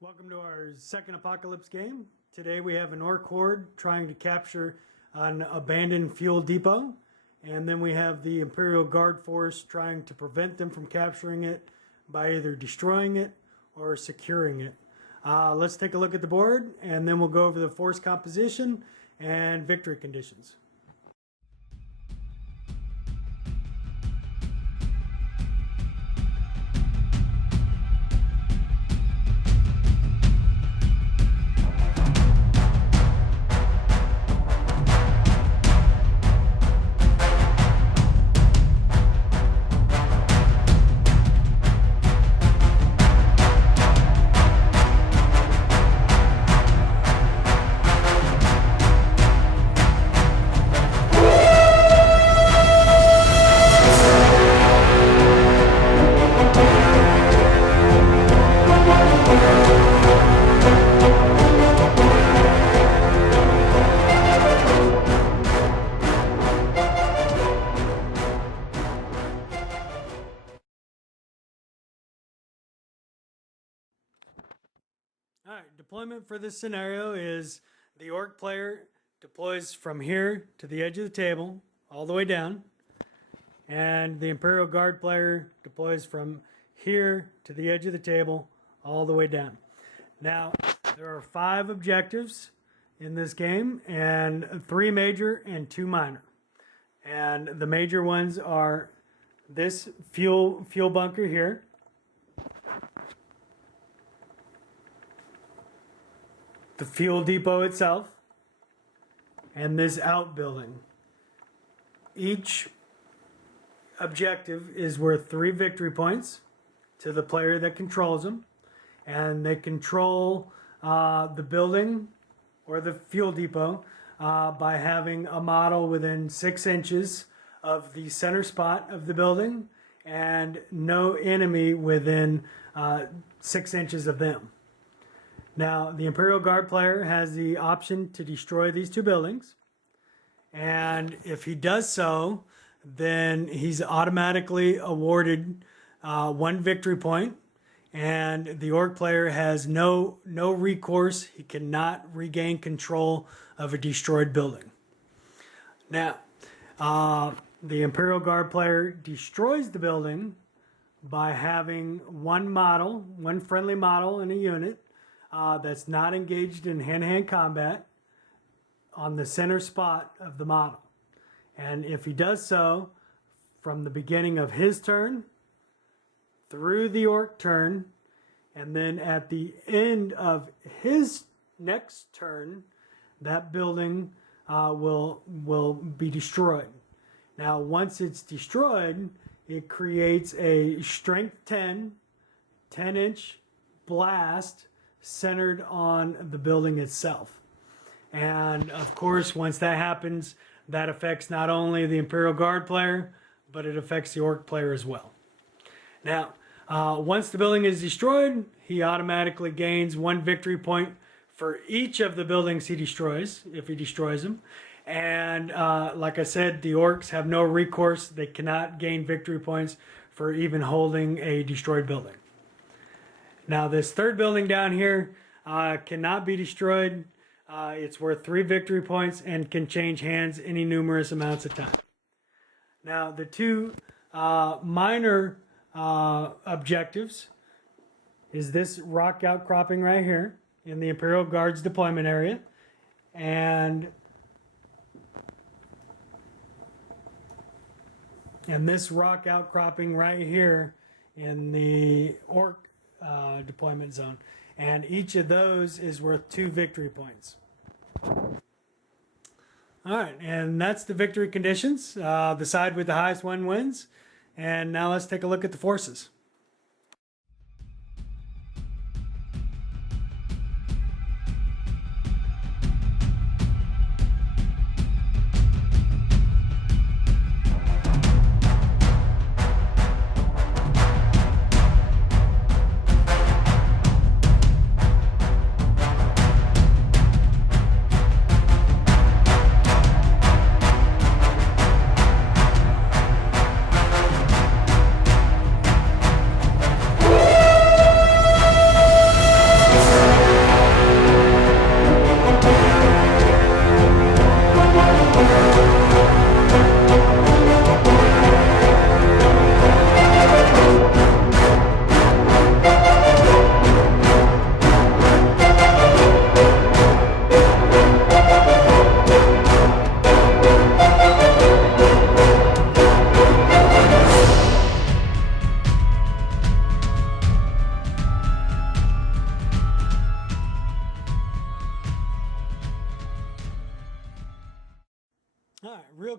Welcome to our second apocalypse game. Today we have an Ork Horde trying to capture an abandoned fuel depot. And then we have the Imperial Guard force trying to prevent them from capturing it by either destroying it or securing it. Let's take a look at the board and then we'll go over the force composition and victory conditions. All right, deployment for this scenario is the Ork player deploys from here to the edge of the table, all the way down. And the Imperial Guard player deploys from here to the edge of the table, all the way down. Now, there are 5 objectives in this game, and 3 major and 2 minor. And the major ones are this fuel bunker here, the fuel depot itself, and this outbuilding. Each objective is worth 3 victory points to the player that controls them, and they control the building or the fuel depot by having a model within 6 inches of the center spot of the building and no enemy within 6 inches of them. Now, the Imperial Guard player has the option to destroy these 2 buildings. And if he does so, then he's automatically awarded 1 victory point. And the Ork player has no recourse. He cannot regain control of a destroyed building. Now, the Imperial Guard player destroys the building by having one friendly model in a unit that's not engaged in hand-to-hand combat on the center spot of the model. And if he does so from the beginning of his turn through the Ork turn, and then at the end of his next turn, that building will be destroyed. Now, once it's destroyed, it creates a strength 10-inch blast centered on the building itself. And of course, once that happens, that affects not only the Imperial Guard player, but it affects the Ork player as well. Now, once the building is destroyed, he automatically gains 1 victory point for each of the buildings he destroys, if he destroys them. And like I said, the Orks have no recourse. They cannot gain victory points for even holding a destroyed building. Now, this 3rd building down here cannot be destroyed. It's worth 3 victory points and can change hands any numerous amounts of time. Now, the 2 minor objectives is this rock outcropping right here in the Imperial Guard's deployment area, and this rock outcropping right here in the Ork deployment zone, and each of those is worth 2 victory points. All right, and that's the victory conditions. The side with the highest one wins. And now let's take a look at the forces.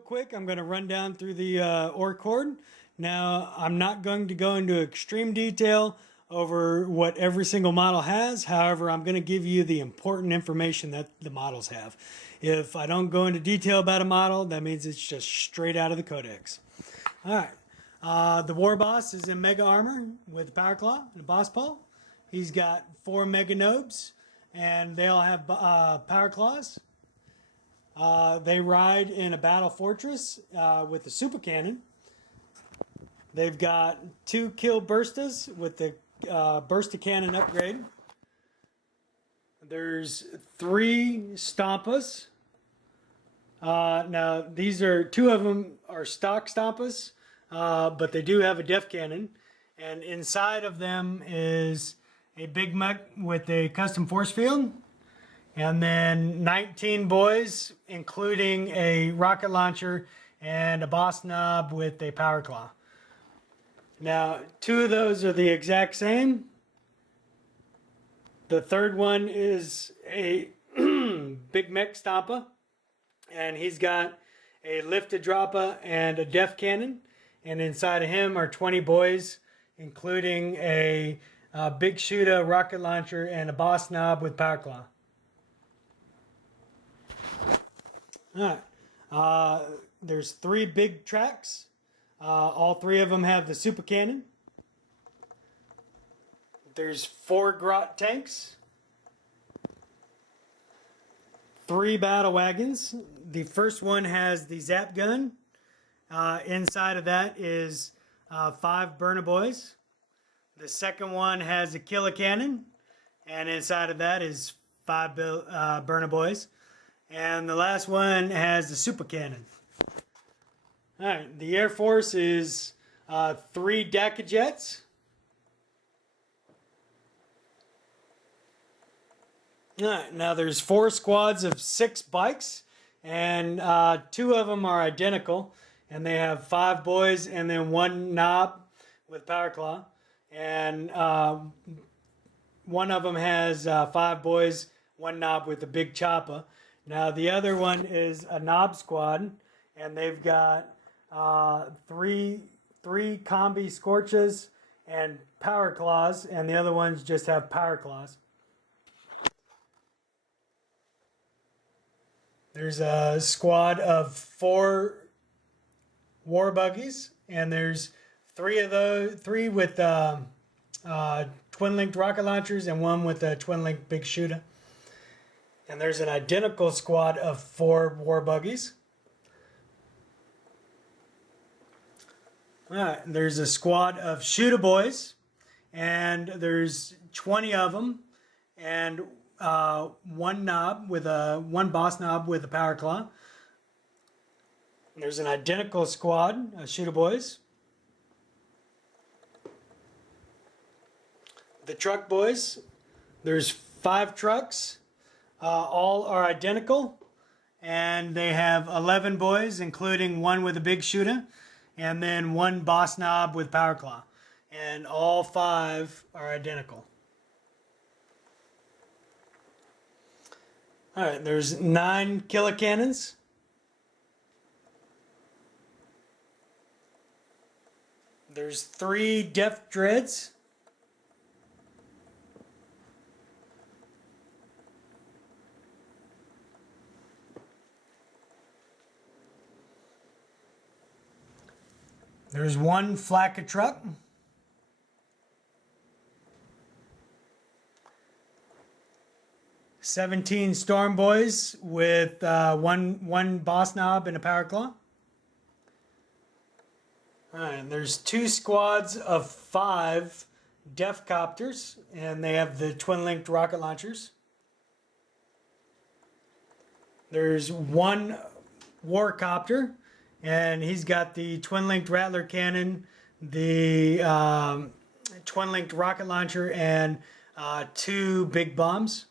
quick, I'm going to run down through the Ork Horde. Now, I'm not going to go into extreme detail over what every single model has. However, I'm going to give you the important information that the models have. If I don't go into detail about a model, that means it's just straight out of the codex. All right. The war boss is in mega armor with a power claw and a boss pole. He's got 4 mega nobes, and they all have power claws. They ride in a battle fortress with the super cannon. They've got 2 kill burstas with the bursta cannon upgrade. There's 3 stompas. Now these are 2 of them are stock stompas, but they do have a def cannon, and inside of them is a big mech with a custom force field, and then 19 boys, including a rocket launcher and a boss knob with a power claw. Now, 2 of those are the exact same. The third one is a big mech stompa, and he's got a lifted dropper and a def cannon, and inside of him are 20 boys, including a big shooter, rocket launcher, and a boss knob with power claw. All right. There's 3 big tracks. All 3 of them have the super cannon. There's 4 grot tanks. 3 battle wagons. The first one has the zap gun. Inside of that is 5 burner boys. The second one has a killer cannon, and inside of that is 5 burner boys. And the last one has the super cannon. All right, the Air Force is 3 Dakka jets. All right, now there's 4 squads of 6 bikes, and 2 of them are identical, and they have 5 boys and then 1 knob with power claw, and one of them has 5 boys, 1 knob with a big chopper. Now the other one is a knob squad, and they've got 3 combi scorches and power claws, and the other ones just have power claws. There's a squad of 4 war buggies, and there's 3 of those, 3 with twin-linked rocket launchers and 1 with a twin-linked big shooter. And there's an identical squad of 4 war buggies. All right, there's a squad of shooter boys, and there's 20 of them, and 1 knob with one boss knob with a power claw. There's an identical squad of shooter boys. The truck boys, there's 5 trucks. All are identical, and they have 11 boys, including 1 with a big shooter, and then 1 boss knob with power claw. And all 5 are identical. All right, there's 9 killer cannons. There's 3 def dreads. There's 1 flak truck. "17 Storm Boys with one boss knob and a power claw. Alright, there's 2 squads of 5 def copters, and they have the twin-linked rocket launchers. There's 1 war copter, and he's got the twin-linked rattler cannon, the twin-linked rocket launcher, and 2 big bombs.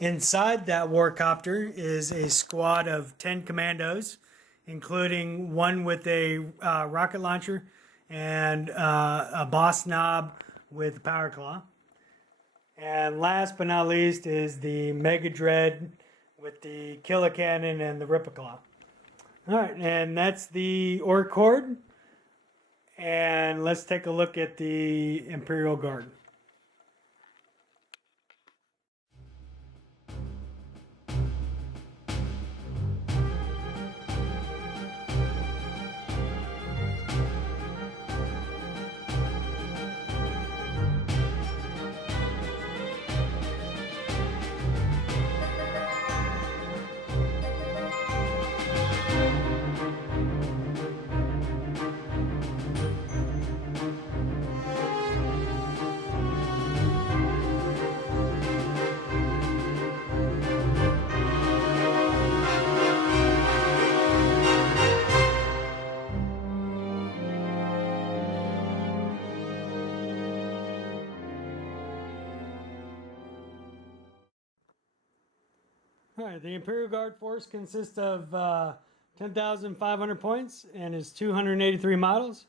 Inside that warcopter is a squad of 10 commandos, including 1 with a rocket launcher and a boss knob with power claw. And last but not least is the Mega Dread with the killer cannon and the ripper claw. All right, and that's the Ork Horde. And let's take a look at the Imperial Guard. All right, the Imperial Guard force consists of 10,500 points and is 283 models.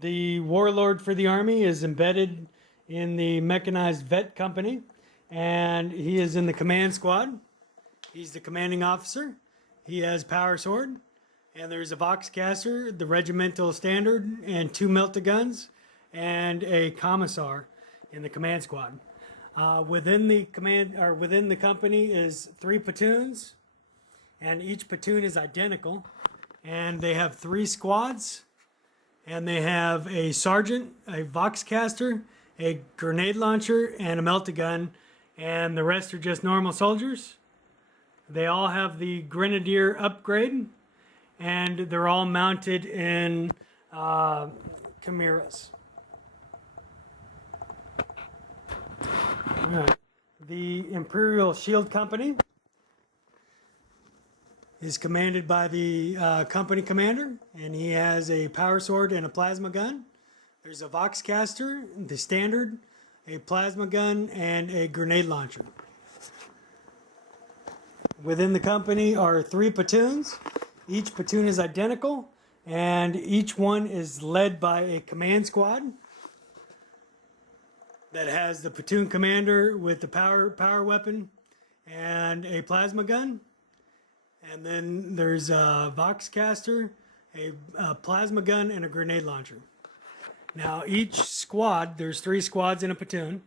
The warlord for the army is embedded in the mechanized vet company, and he is in the command squad. He's the commanding officer. He has power sword, and there's a Voxcaster, the regimental standard, and 2 melta-guns, and a commissar in the command squad. Within the company is 3 platoons, and each platoon is identical, and they have 3 squads, and they have a sergeant, a Voxcaster, a grenade launcher, and a melta-gun, and the rest are just normal soldiers. They all have the grenadier upgrade, and they're all mounted in chimeras. Right. The Imperial Shield Company is commanded by the company commander, and he has a power sword and a plasma gun. There's a Voxcaster, the standard, a plasma gun, and a grenade launcher. Within the company are 3 platoons. Each platoon is identical, and each one is led by a command squad that has the platoon commander with the power weapon and a plasma gun. And then there's a Voxcaster, a plasma gun, and a grenade launcher. Now each squad, there's 3 squads in a platoon,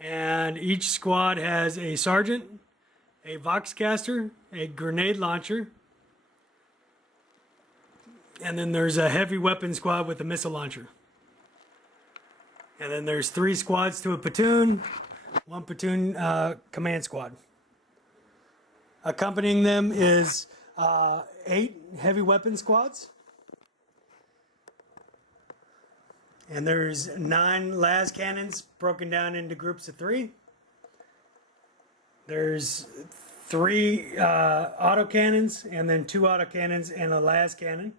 and each squad has a sergeant, a Voxcaster, a grenade launcher, and then there's a heavy weapon squad with a missile launcher. And then there's 3 squads to a platoon, 1 platoon command squad. Accompanying them is 8 heavy weapon squads. And there's 9 las cannons broken down into groups of 3. There's 3 autocannons, and then 2 autocannons and a las cannon.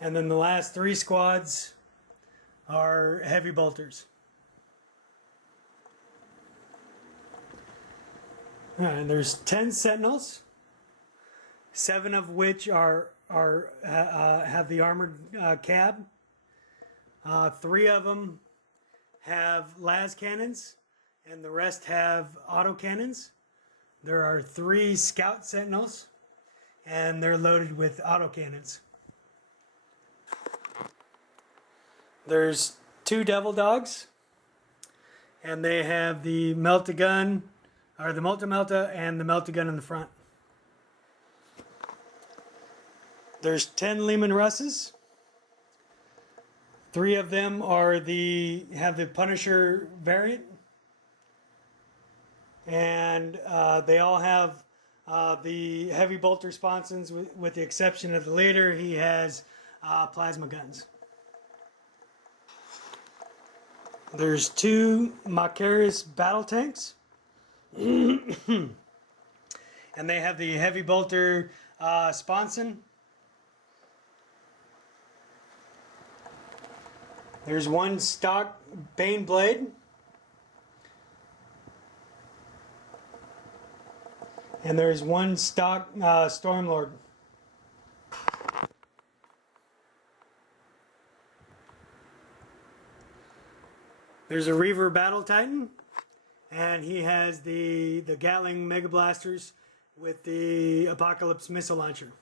And then the last 3 squads are heavy bolters. And there's 10 sentinels, 7 of which have the armored cab. 3 of them have las cannons, and the rest have autocannons. There are 3 scout sentinels, and they're loaded with autocannons. There's 2 devil dogs, and they have the melta-gun, or the melta and the melta-gun in the front. There's 10 Leman Russes. 3 of them have the Punisher variant, and they all have the heavy bolter sponsons, with the exception of the leader. He has plasma guns. There's 2 Macaris battle tanks, and they have the heavy bolter sponson. There's 1 stock Bane blade, and there's 1 stock Stormlord. There's a Reaver Battle Titan, and he has the Gatling Mega Blasters with the Apocalypse missile launcher.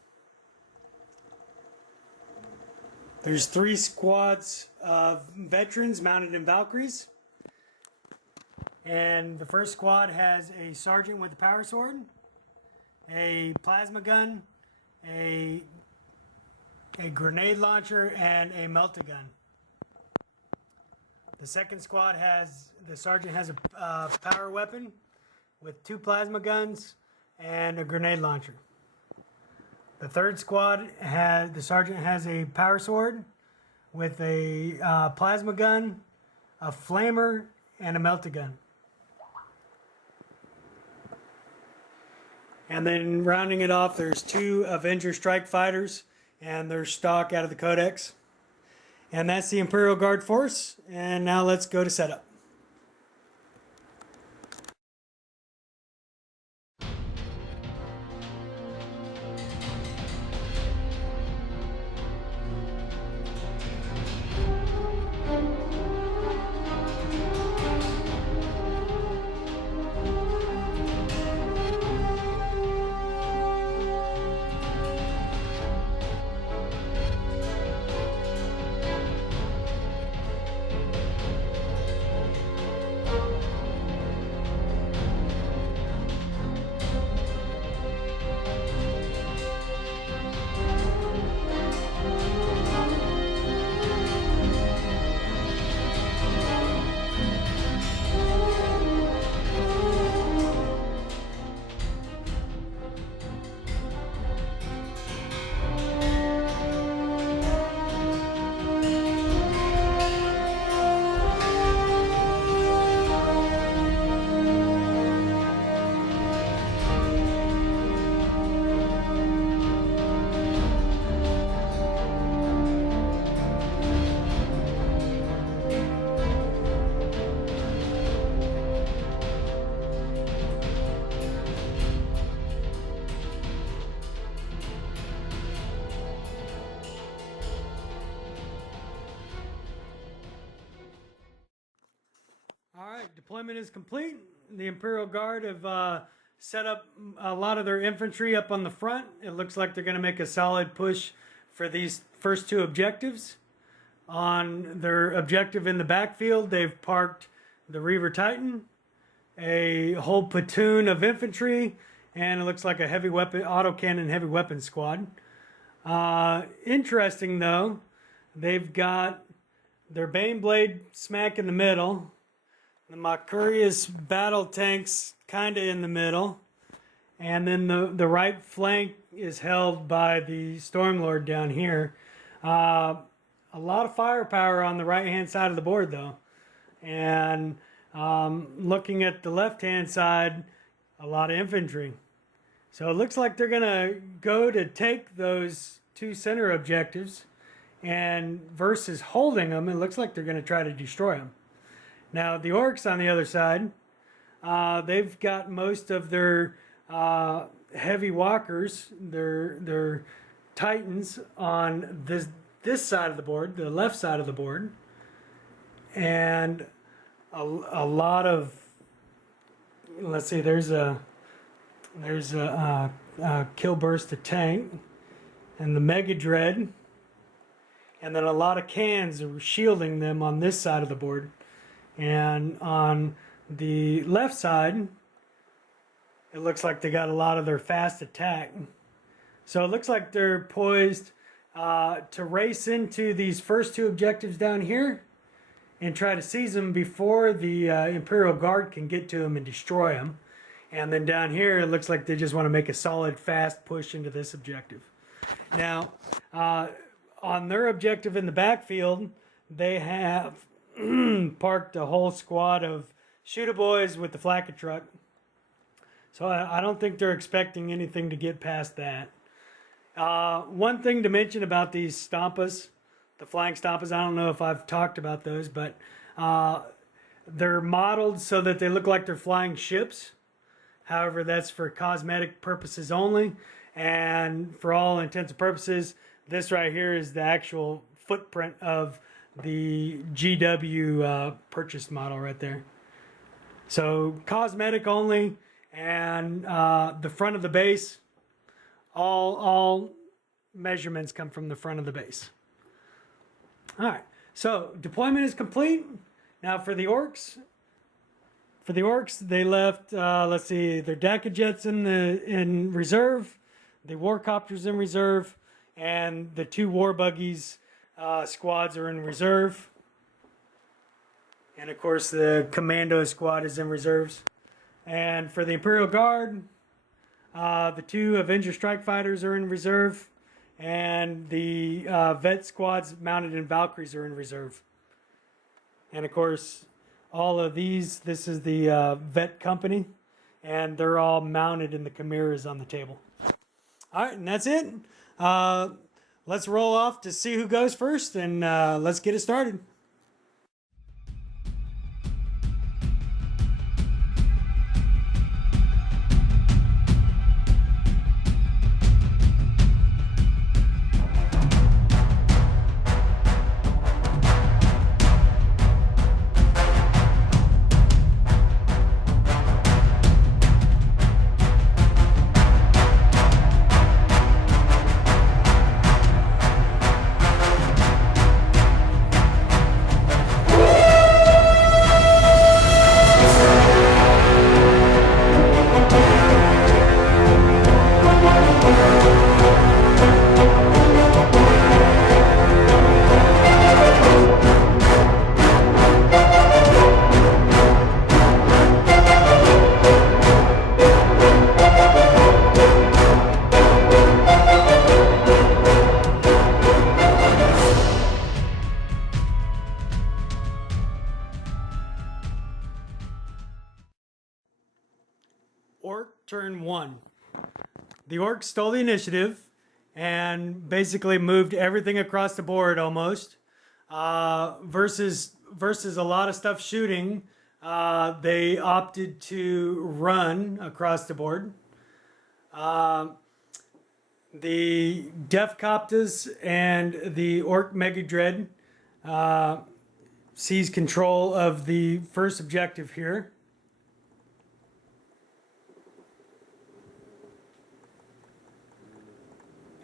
There's 3 squads of veterans mounted in Valkyries. And the first squad has a sergeant with a power sword, a plasma gun, a grenade launcher, and a melta-gun. The second squad the sergeant has a power weapon with 2 plasma guns and a grenade launcher. The third squad the sergeant has a power sword with a plasma gun, a flamer, and a melta-gun. And then rounding it off, there's 2 Avenger Strike Fighters and their stock out of the Codex. And that's the Imperial Guard force. And now let's go to setup. Alright, deployment is complete. The Imperial Guard have set up a lot of their infantry up on the front. It looks like they're going to make a solid push for these first 2 objectives. On their objective in the backfield, they've parked the Reaver Titan, a whole platoon of infantry, and it looks like a heavy weapon, autocannon heavy weapon squad. Interesting though, they've got their Baneblade smack in the middle, the Mercurius battle tanks kind of in the middle, and then the right flank is held by the Stormlord down here. A lot of firepower on the right hand side of the board though, and looking at the left hand side, a lot of infantry. So it looks like they're gonna go to take those 2 center objectives, and versus holding them, it looks like they're gonna try to destroy them. Now the Orks on the other side, they've got most of their heavy walkers, their Titans on this side of the board, the left side of the board, and a lot of, let's see, there's a kill burst to tank, and the Mega Dread, and then a lot of cans are shielding them on this side of the board. And on the left side, it looks like they got a lot of their fast attack. So it looks like they're poised to race into these first 2 objectives down here and try to seize them before the Imperial Guard can get to them and destroy them. And then down here, it looks like they just want to make a solid, fast push into this objective. Now, on their objective in the backfield, they have parked a whole squad of shooter boys with the flak truck. So I don't think they're expecting anything to get past that. One thing to mention about these Stompas, the flying Stompas, I don't know if I've talked about those, but they're modeled so that they look like they're flying ships. However, that's for cosmetic purposes only. And for all intents and purposes, this right here is the actual footprint of the GW purchased model right there. So cosmetic only, and the front of the base. All measurements come from the front of the base. All right, so deployment is complete. Now for the Orks. For the Orks, they left, let's see, their Daka jets in reserve, the warcopters in reserve, and the 2 war buggies squads are in reserve. And of course, the commando squad is in reserves. And for the Imperial Guard, the 2 Avenger Strike Fighters are in reserve, and the vet squads mounted in Valkyries are in reserve. And of course, all of these, this is the vet company, and they're all mounted in the chimeras on the table. All right, and that's it. Let's roll off to see who goes first, and let's get it started. Ork turn 1. The Orks stole the initiative and basically moved everything across the board almost. Versus a lot of stuff shooting, they opted to run across the board. The Def Coptas and the Ork Mega Dread seized control of the first objective here.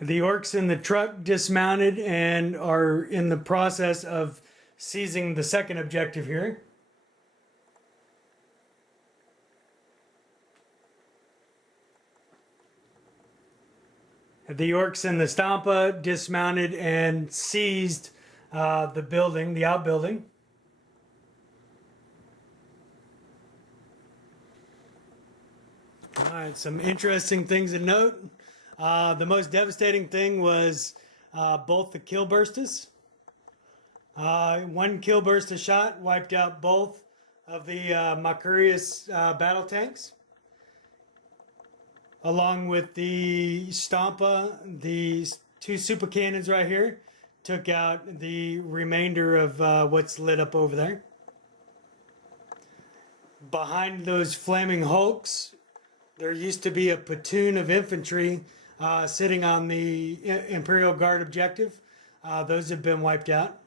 The Orks in the truck dismounted and are in the process of seizing the second objective here. The Orks in the Stampa dismounted and seized the building, the outbuilding. All right, some interesting things to note. The most devastating thing was both the kill burstas. One kill bursta shot wiped out both of the Macarius battle tanks. Along with the Stampa, the 2 super cannons right here took out the remainder of what's lit up over there. Behind those flaming hulks, there used to be a platoon of infantry sitting on the Imperial Guard objective. Those have been wiped out.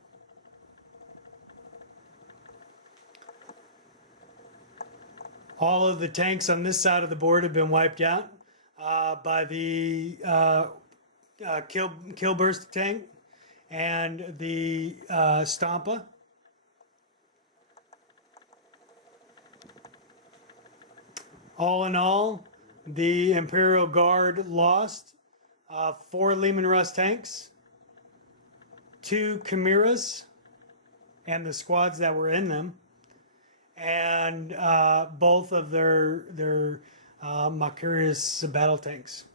All of the tanks on this side of the board have been wiped out by the kill burst tank and the Stampa. All in all, the Imperial Guard lost 4 Lehman Russ tanks, 2 Chimeras, and the squads that were in them, and both of their Macarius battle tanks.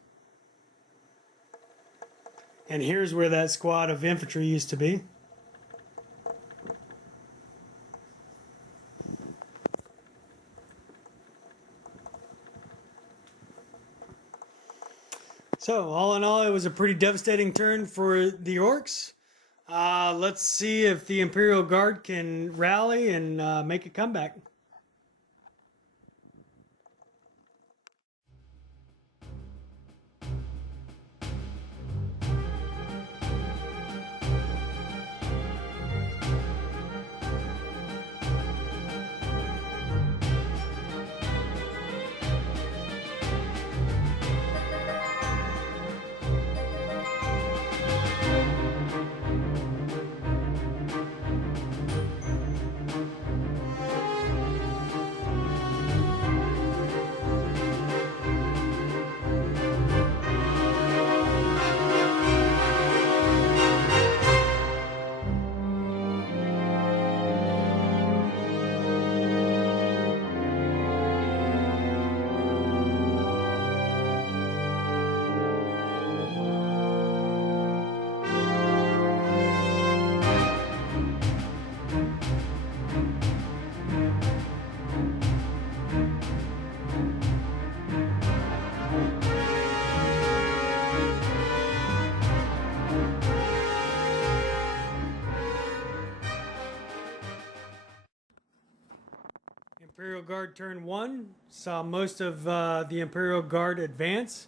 And here's where that squad of infantry used to be. So, all in all, it was a pretty devastating turn for the Orks. Let's see if the Imperial Guard can rally and make a comeback. Imperial Guard turn 1 saw most of the Imperial Guard advance.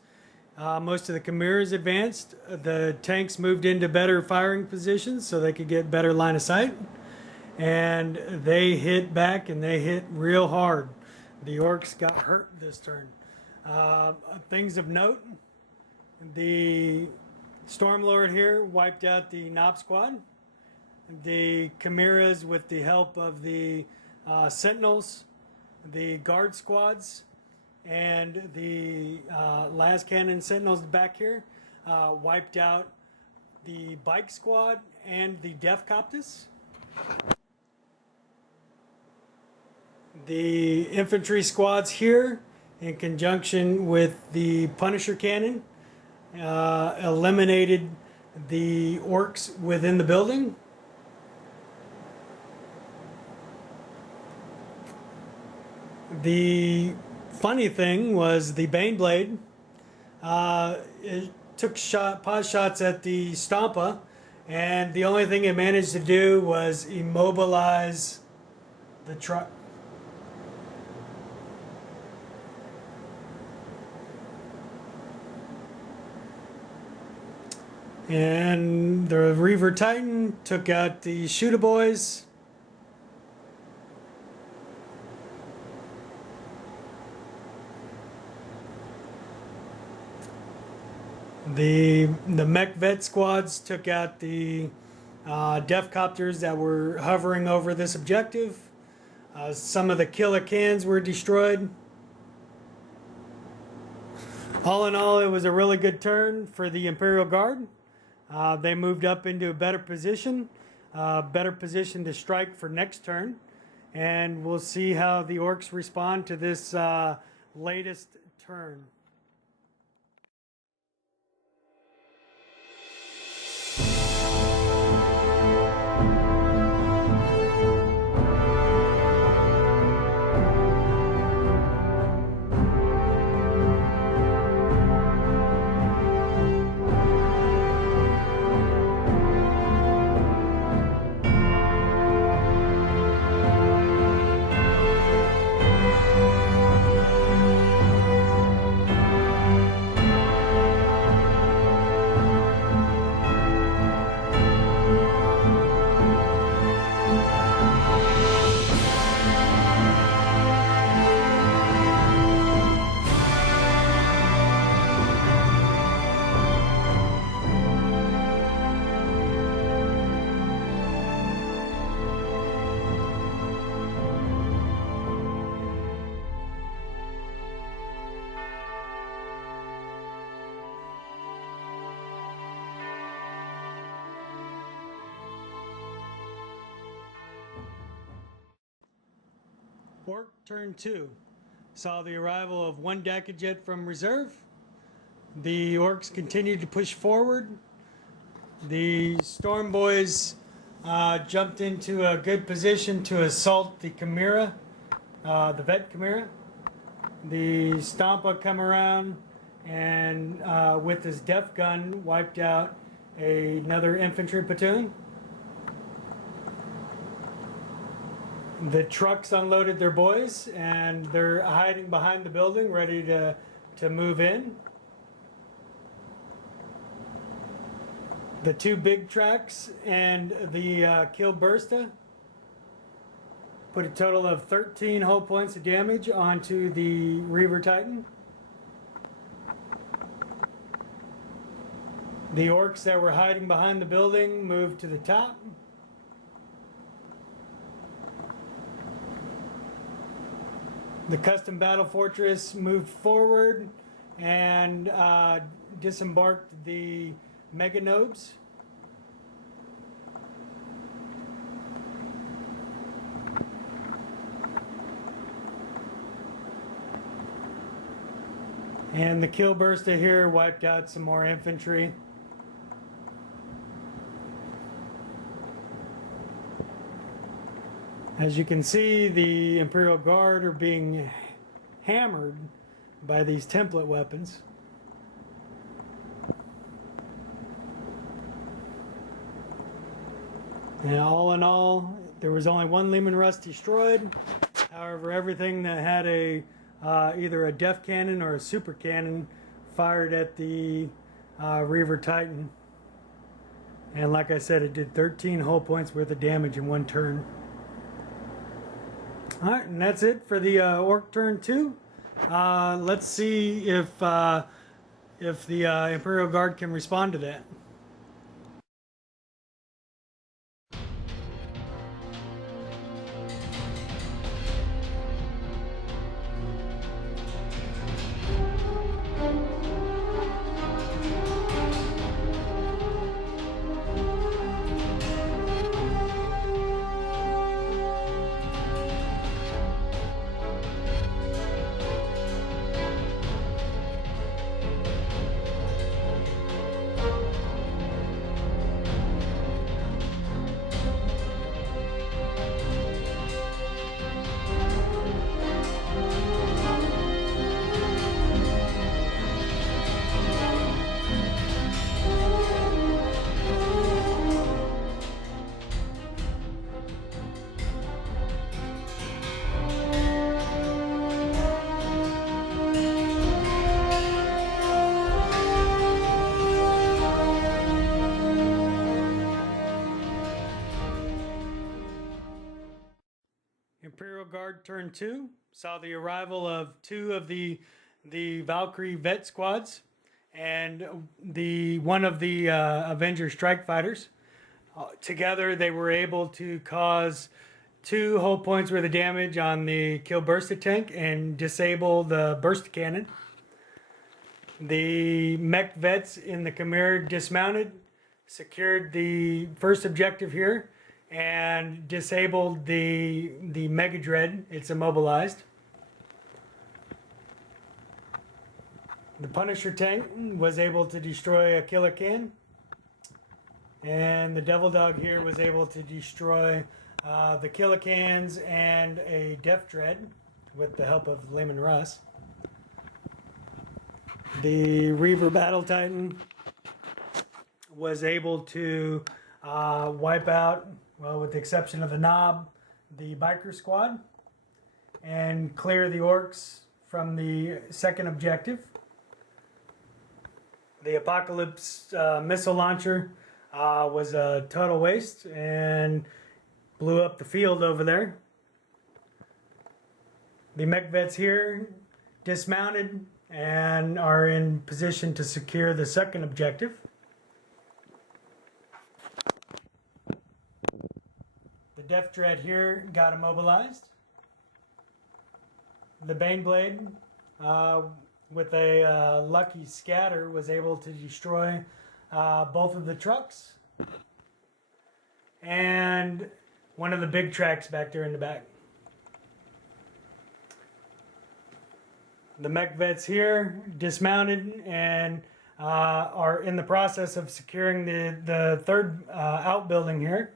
Most of the Chimeras advanced. The tanks moved into better firing positions so they could get better line of sight. And they hit back, and they hit real hard. The Orks got hurt this turn. Things of note, the Stormlord here wiped out the Knob Squad. The Chimeras, with the help of the Sentinels, the Guard Squads, and the las cannon Sentinels back here, wiped out the Bike Squad and the Death Coptus. The infantry squads here, in conjunction with the Punisher cannon, eliminated the Orks within the building. The funny thing was the Baneblade. It took pot shots at the Stompa, and the only thing it managed to do was immobilize the truck. And the Reaver Titan took out the Shooter Boys. The Mech Vet squads took out the Death Copters that were hovering over this objective. Some of the killer cans were destroyed. All in all, it was a really good turn for the Imperial Guard. They moved up into a better position to strike for next turn. And we'll see how the Orks respond to this latest turn. Ork turn 2 saw the arrival of one Dakajet from reserve. The Orks continued to push forward. The Storm Boys jumped into a good position to assault the Chimera, the Vet Chimera. The Stompa come around and with his Death Gun wiped out another infantry platoon. The trucks unloaded their boys, and they're hiding behind the building, ready to move in. The two big tracks and the Kill Bursta put a total of 13 hull points of damage onto the Reaver Titan. The Orks that were hiding behind the building moved to the top. The Custom Battle Fortress moved forward and disembarked the Mega Nobes. And the Kill Bursta here wiped out some more infantry. As you can see, the Imperial Guard are being hammered by these template weapons. And all in all, there was only one Leman Russ destroyed. However, everything that had a either a def cannon or a super cannon fired at the Reaver Titan. And like I said, it did 13 hull points worth of damage in one turn. Alright, and that's it for the Ork turn 2. Let's see if the Imperial Guard can respond to that. Imperial Guard turn 2 saw the arrival of 2 of the Valkyrie vet squads and one of the Avenger strike fighters. Together they were able to cause 2 hull points worth of damage on the kill bursta tank and disable the burst cannon. The mech vets in the Khmer dismounted, secured the first objective here, and disabled the Mega Dread. It's immobilized. The Punisher tank was able to destroy a Killer Can, and the Devil Dog here was able to destroy the Killer Cans and a Death Dread with the help of Lehman Russ. The Reaver Battle Titan was able to wipe out, well, with the exception of the Knob, the Biker Squad, and clear the Orks from the second objective. The Apocalypse missile launcher was a total waste and blew up the field over there. The mech vets here dismounted and are in position to secure the second objective. The Death Dread here got immobilized. The Baneblade, with a lucky scatter, was able to destroy both of the trucks and one of the big tracks back there in the back. The mech vets here dismounted and are in the process of securing the third outbuilding here.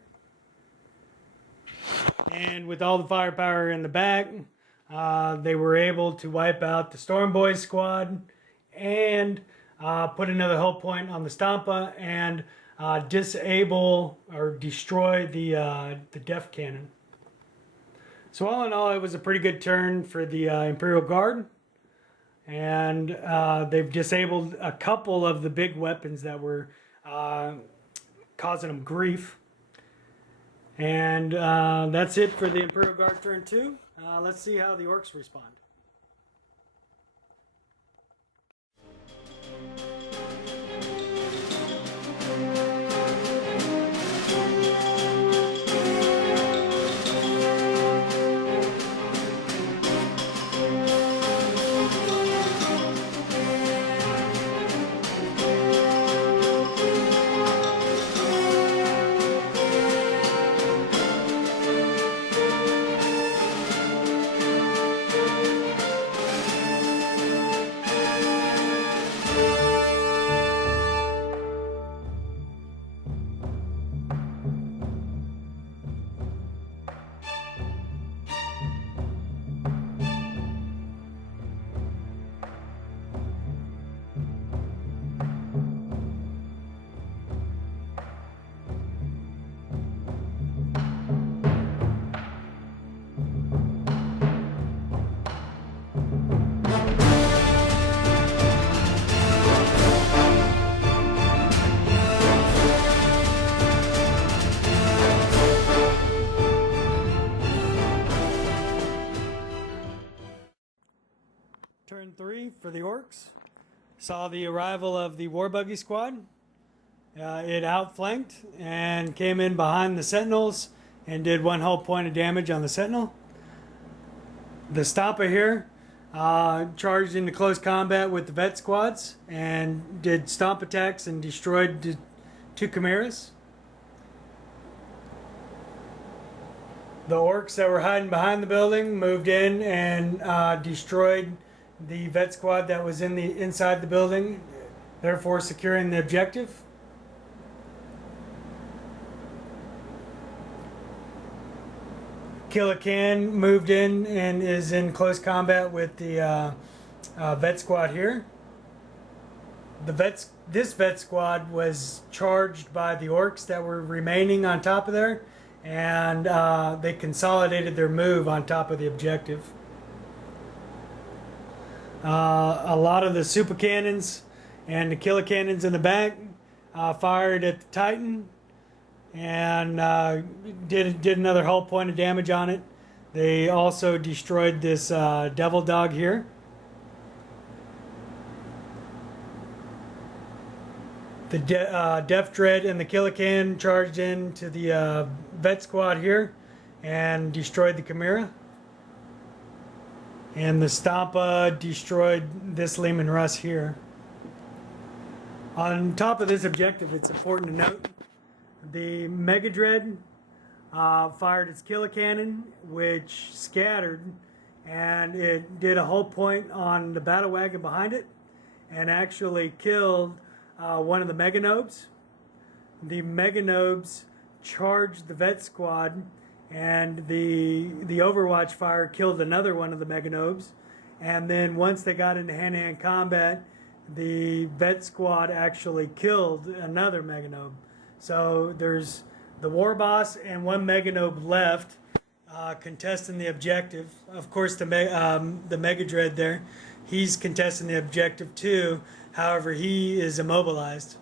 And with all the firepower in the back, they were able to wipe out the Storm Boys squad and put another hull point on the Stampa and disable or destroy the Def Cannon. So all in all, it was a pretty good turn for the Imperial Guard. And they've disabled a couple of the big weapons that were causing them grief. And that's it for the Imperial Guard turn 2. Let's see how the Orks respond. turn 3 for the Orks. Saw the arrival of the War Buggy Squad. It outflanked and came in behind the Sentinels and did 1 whole point of damage on the Sentinel. The Stompa here charged into close combat with the Vet Squads and did stomp attacks and destroyed 2 Chimeras. The Orks that were hiding behind the building moved in and destroyed the Vet Squad that was inside the building, therefore securing the objective. Killacan moved in and is in close combat with the Vet Squad here. This Vet Squad was charged by the Orks that were remaining on top of there, and they consolidated their move on top of the objective. A lot of the super cannons and the killer cannons in the back fired at the Titan and did another whole point of damage on it. They also destroyed this Devil Dog here. The Death Dread and the Killacan charged into the Vet Squad here and destroyed the Chimera. And the Stompa destroyed this Leman Russ here. On top of this objective, it's important to note the Mega Dread fired its killer cannon, which scattered, and it did a whole point on the battle wagon behind it, and actually killed one of the Meganobes. The Meganobes charged the Vet Squad, and the Overwatch fire killed another one of the Meganobes. And then once they got into hand-to-hand combat, the Vet Squad actually killed another Meganobe. So there's the War Boss and 1 Meganobe left contesting the objective. Of course, the Mega Dread there, he's contesting the objective too. However, he is immobilized.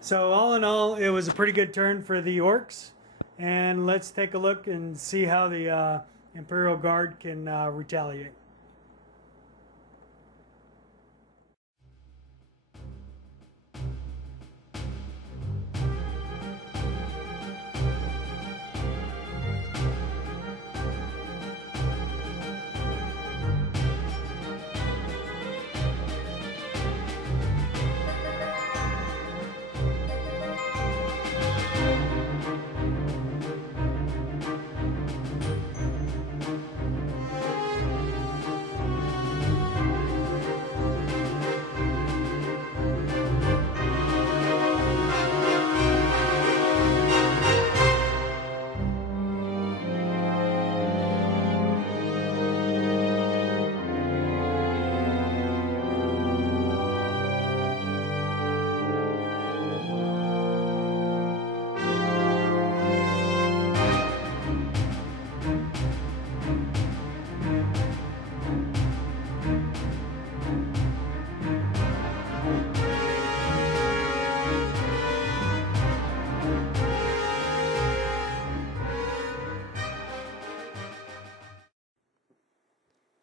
So all in all, it was a pretty good turn for the Orks. And let's take a look and see how the Imperial Guard can retaliate.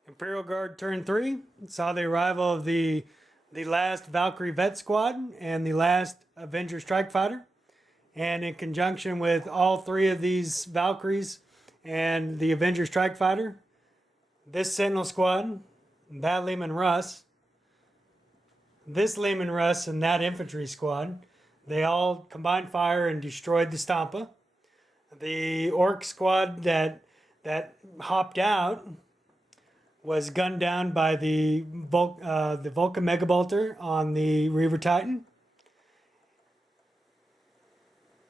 Imperial Guard turn 3 saw the arrival of the last Valkyrie Vet Squad and the last Avenger Strike Fighter. And in conjunction with all 3 of these Valkyries and the Avenger Strike Fighter, this Sentinel Squad, that Leman Russ, this Leman Russ, and that Infantry Squad, they all combined fire and destroyed the Stompa. The Ork Squad that hopped out was gunned down by the Vulcan Megabolter on the Reaver Titan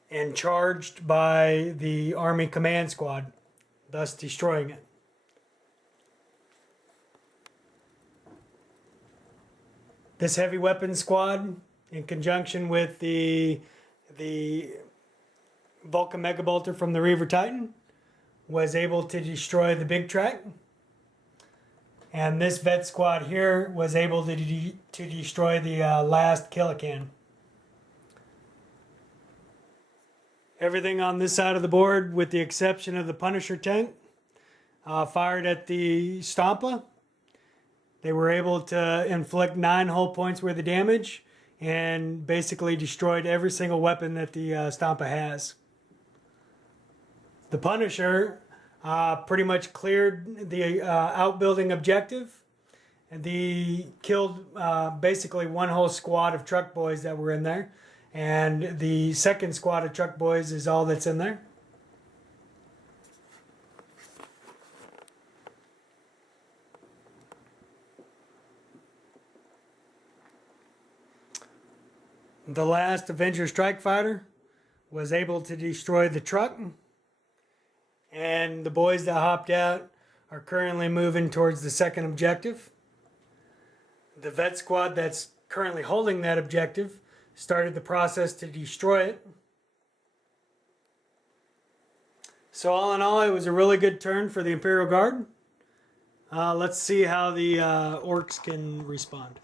and charged by the Army Command Squad, thus destroying it. This heavy weapons squad, in conjunction with the Vulcan Megabolter from the Reaver Titan, was able to destroy the Big Track. And this Vet Squad here was able to destroy the last Killacan. Everything on this side of the board, with the exception of the Punisher tank, fired at the Stompa. they were able to inflict 9 hull points worth of damage and basically destroyed every single weapon that the Stampa has. The Punisher pretty much cleared the outbuilding objective, and they killed basically one whole squad of truck boys that were in there, and the second squad of truck boys is all that's in there. The last Avenger Strike Fighter was able to destroy the truck, and the boys that hopped out are currently moving towards the second objective. The vet squad that's currently holding that objective started the process to destroy it. So all in all, it was a really good turn for the Imperial Guard. Let's see how the Orks can respond.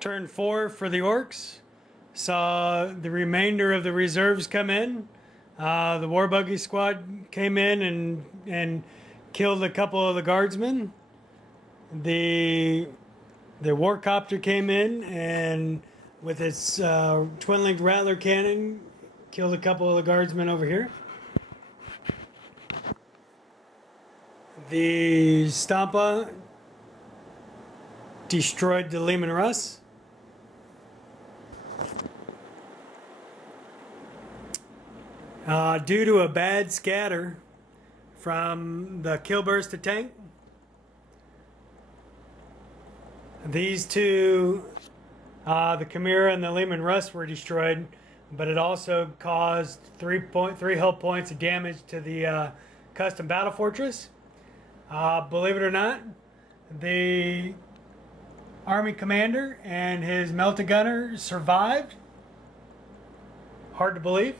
Turn 4 for the Orks. Saw the remainder of the reserves come in. The war buggy squad came in and killed a couple of the guardsmen. The warcopter came in and with its twin-linked rattler cannon killed a couple of the guardsmen over here. The Stampa destroyed the Leman Russ. Due to a bad scatter from the Killburster tank, these two, the Chimera and the Leman Russ, were destroyed, but it also caused 3 hull points of damage to the custom battle fortress. Believe it or not, the army commander and his melta gunner survived. Hard to believe.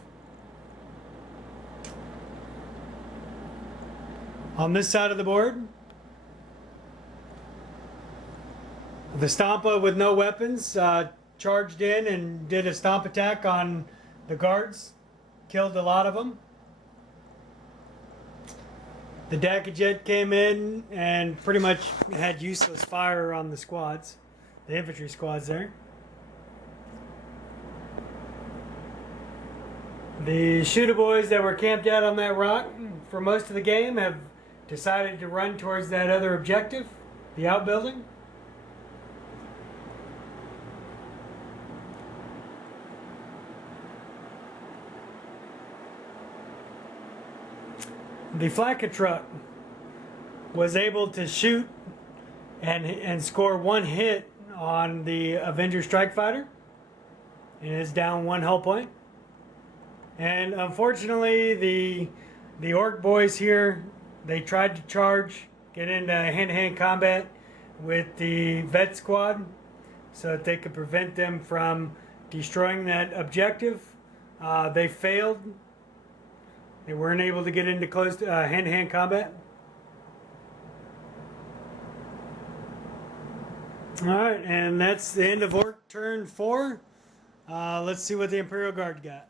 On this side of the board, the Stampa with no weapons charged in and did a stomp attack on the guards, killed a lot of them. The Dakajet came in and pretty much had useless fire on the squads, the infantry squads there. The shooter boys that were camped out on that rock for most of the game have decided to run towards that other objective, the outbuilding. The Flaka truck was able to shoot and score 1 hit on the Avenger Strike Fighter. It is down 1 hull point. And unfortunately, the Ork boys here, they tried to charge, get into hand-to-hand combat with the vet squad so that they could prevent them from destroying that objective. They failed. They weren't able to get into close hand-to-hand combat. Alright, and that's the end of Ork turn 4. Let's see what the Imperial Guard got.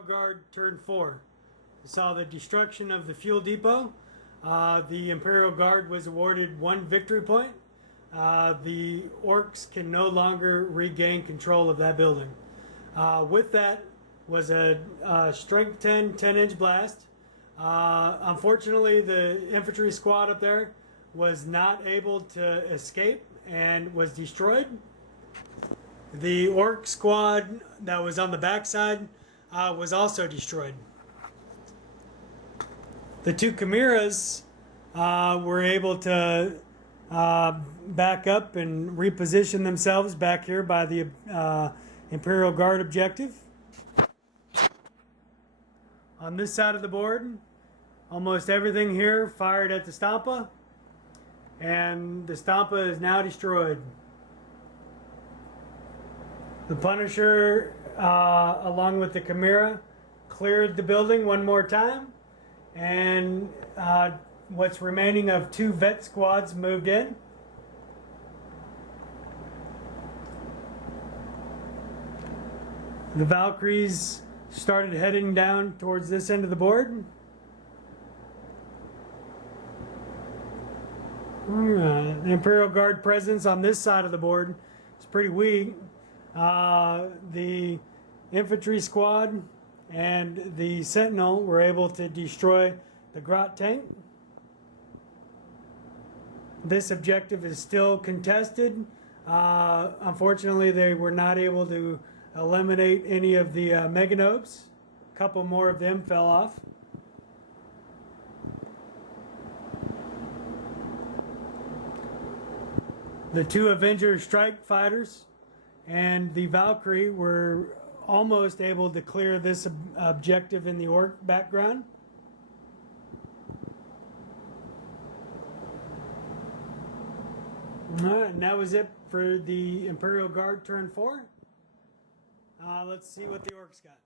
Imperial Guard turn 4. We saw the destruction of the fuel depot. The Imperial Guard was awarded 1 victory point. The Orks can no longer regain control of that building. With that was a strength 10-inch blast. Unfortunately, the infantry squad up there was not able to escape and was destroyed. The Ork squad that was on the backside was also destroyed. The 2 Chimeras were able to back up and reposition themselves back here by the Imperial Guard objective. On this side of the board, almost everything here fired at the Stampa, and the Stampa is now destroyed. The Punisher, along with the Chimera, cleared the building one more time, and what's remaining of 2 vet squads moved in. The Valkyries started heading down towards this end of the board. The Imperial Guard presence on this side of the board is pretty weak. The infantry squad and the Sentinel were able to destroy the Grot tank. This objective is still contested. Unfortunately, they were not able to eliminate any of the Meganobes. A couple more of them fell off. The 2 Avenger strike fighters and the Valkyrie were almost able to clear this objective in the Ork background. Alright, and that was it for the Imperial Guard turn 4. Let's see what the Orks got.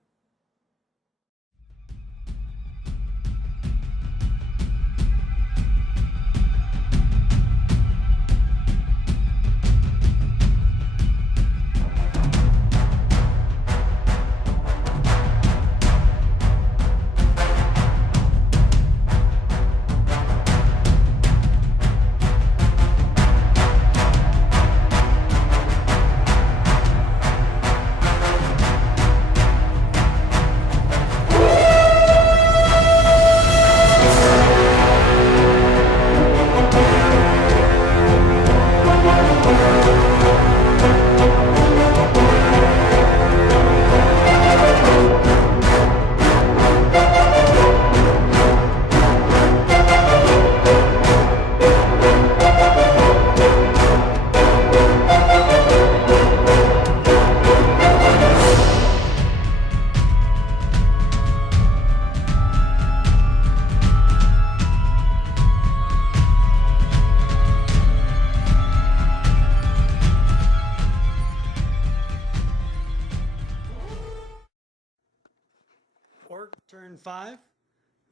Ork turn 5.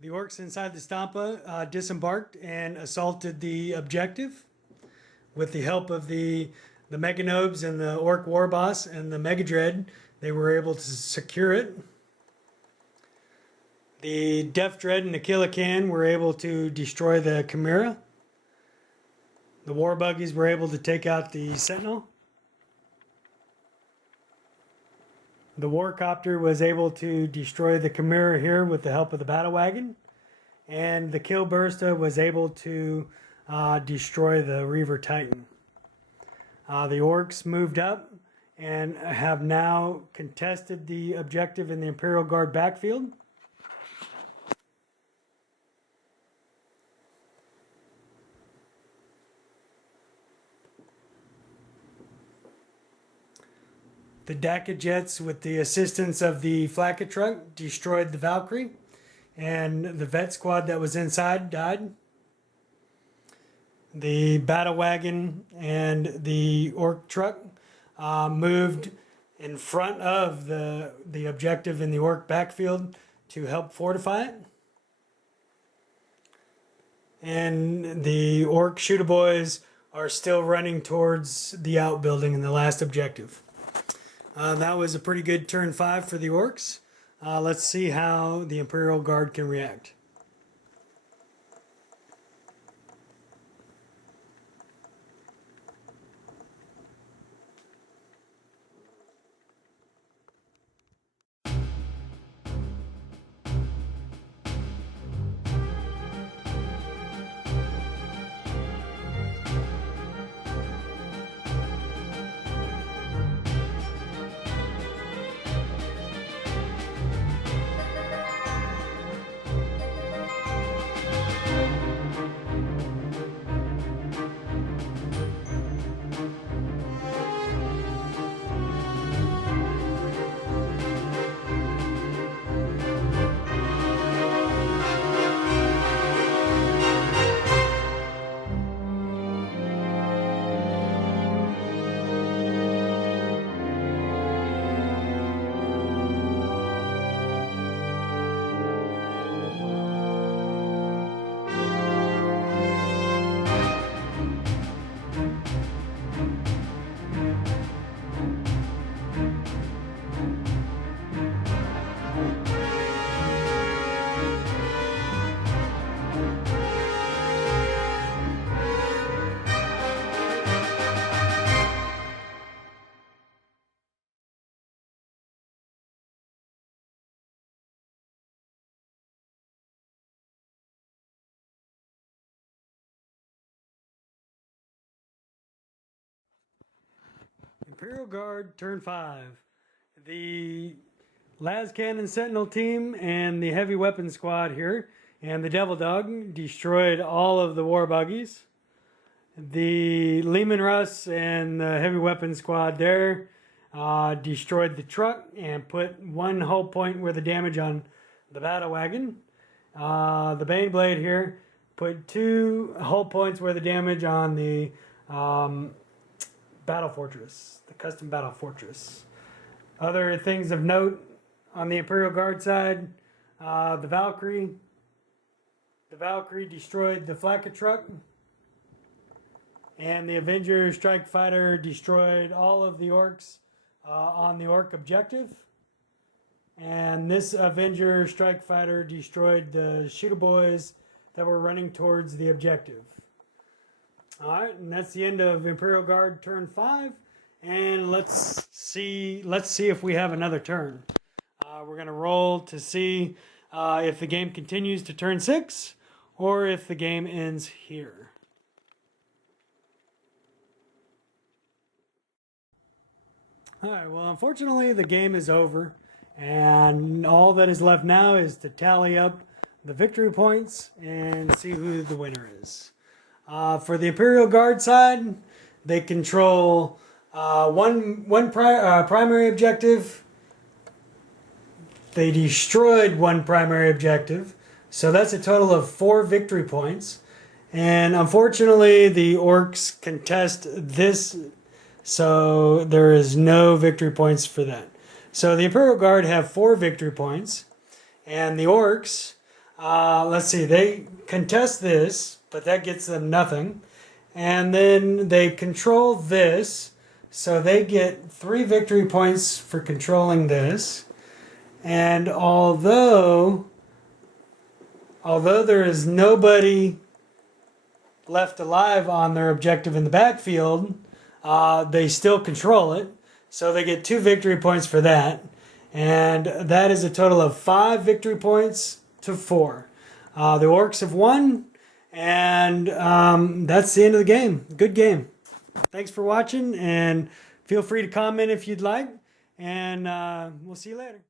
The Orks inside the Stampa disembarked and assaulted the objective. With the help of the Meganobes and the Ork War Boss and the Megadread, they were able to secure it. The Death Dread and the Killican were able to destroy the Chimera. The War Buggies were able to take out the Sentinel. The Warcopter was able to destroy the Chimera here with the help of the Battle Wagon. And the Killbursta was able to destroy the Reaver Titan. The Orks moved up and have now contested the objective in the Imperial Guard backfield. The Daka Jets, with the assistance of the Flaka Truck, destroyed the Valkyrie, and the Vet Squad that was inside died. The Battle Wagon and the Ork Truck moved in front of the objective in the Ork backfield to help fortify it. And the Ork Shooter Boys are still running towards the outbuilding in the last objective. That was a pretty good turn 5 for the Orks. Let's see how the Imperial Guard can react. Imperial Guard, turn 5. The Las Cannon Sentinel team and the Heavy Weapons Squad here and the Devil Dog destroyed all of the war buggies. The Lehman Russ and the Heavy Weapons Squad there destroyed the truck and put 1 hull point worth of damage on the battle wagon. The Baneblade here put 2 hull points worth of damage on the battle fortress, the custom battle fortress. Other things of note on the Imperial Guard side, the Valkyrie destroyed the Flaka truck, and the Avenger Strike Fighter destroyed all of the Orks on the Ork objective. And this Avenger Strike Fighter destroyed the Shooter Boys that were running towards the objective. Alright, and that's the end of Imperial Guard turn 5. And let's see if we have another turn. We're going to roll to see if the game continues to turn 6 or if the game ends here. Alright, well, unfortunately the game is over, and all that is left now is to tally up the victory points and see who the winner is. For the Imperial Guard side, they control one primary objective. They destroyed 1 primary objective, so that's a total of 4 victory points. And unfortunately, the Orks contest this, so there is no victory points for that. So the Imperial Guard have 4 victory points, and the Orks, let's see, they contest this, but that gets them nothing. And then they control this, so they get 3 victory points for controlling this. And although there is nobody left alive on their objective in the backfield, they still control it. So they get 2 victory points for that. And that is a total of 5 victory points to 4. The Orks have won, and that's the end of the game. Good game. Thanks for watching, and feel free to comment if you'd like, and we'll see you later.